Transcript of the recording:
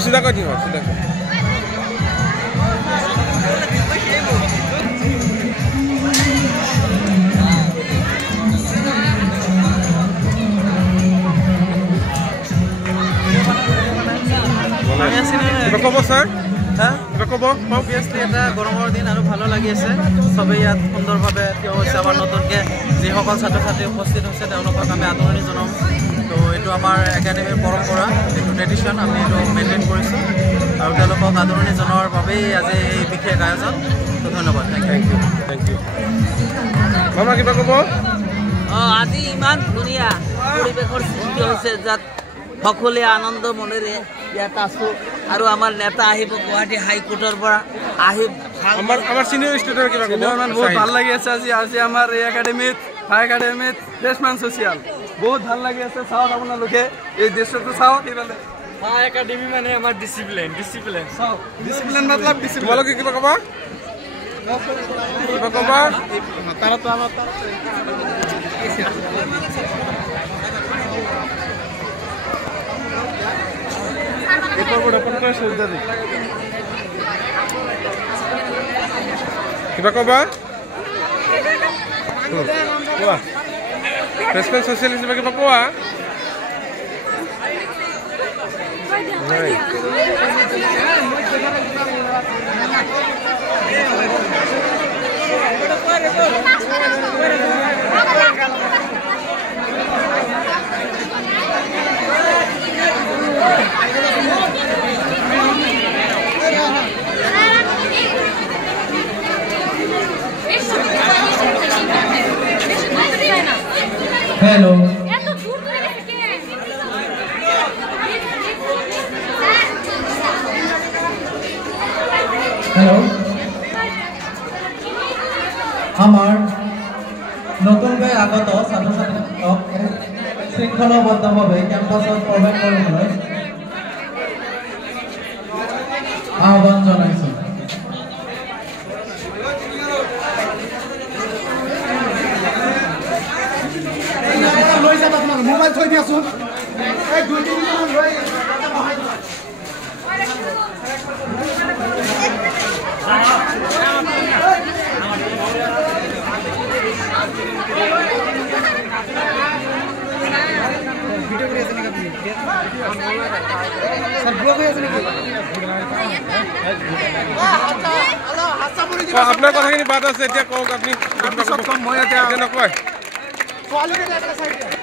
सीधा कर दी सीधा কব স্যাৰ হ্যাঁ কব অবভিয়াসলি এটা গৰমৰ দিন আৰু ভালো লাগি আছে সবে ইয়াত সুন্দৰভাৱে কিয় হৈছে আমাৰ নতুনকে যিসকল ছাত্ৰ ছাত্ৰী উপস্থিত হৈছে তেওঁলোকক আমি আদৰণি জনাম তো এইটো আমাৰ একাডেমিৰ পৰম্পৰা এইটো ট্ৰেডিশ্যন আমি এইটো মেইনটেইন কৰিছোঁ আৰু তেওঁলোকক আদৰণি জনোৱাৰ বাবেই আজি এই বিশেষ আয়োজন তো ধন্যবাদ থেংক ইউ মামা কিবা ক'ব আজি ইমান ধুনীয়া পৰিৱেশৰ সৃষ্টি হৈছে যাত সকলোৱে আনন্দ মনেৰে ইয়াত আছোঁ আৰু আমাৰ নেতা আহিব গুৱাহাটী হাইকোৰ্টৰ পৰা আহি আমাৰ সিনিয়ৰ ষ্টুডেণ্ট কিবা ক'ব বহুত ভাল লাগি আছে আজি আমাৰ এই একাডেমিত ফ্ৰেছমেন ছ'চিয়েল বহুত ভাল লাগি আছে চাওক আপোনালোকে এই দৃশ্যটো চাওক এইফালে একাডেমি মানে আমাৰ ডিচিপ্লিন চাওক ডিচিপ্লিন মতলব ডিচিপ্লিন তোমালোকে কিবা ক'বা তাৰাতো আমাৰ কিবা ক'বা কোৱা ফ্ৰেছমেন ছ'চিয়েল হিচাপে কিবা কোৱা Hello. Hello. আমাৰ নতুনকৈ আগত ছাত্ৰ ছাত্ৰীসকলক শৃংখলাবদ্ধভাৱে কেম্পাছত প্ৰৱেশ কৰিবলৈ আহ্বান জনাইছোঁ মোবাইল থৈ দিয়াচোন এই 2-3 মিনিট লৈ ভিডিও কৰি আছে নেকি স্যাৰ ব্লগ হৈ আছে নেকি আপোনাৰ কথাখিনি বাদ আছে এতিয়া কওক আপুনি মই এতিয়া নকয় কোৱালিটি এটা সাইড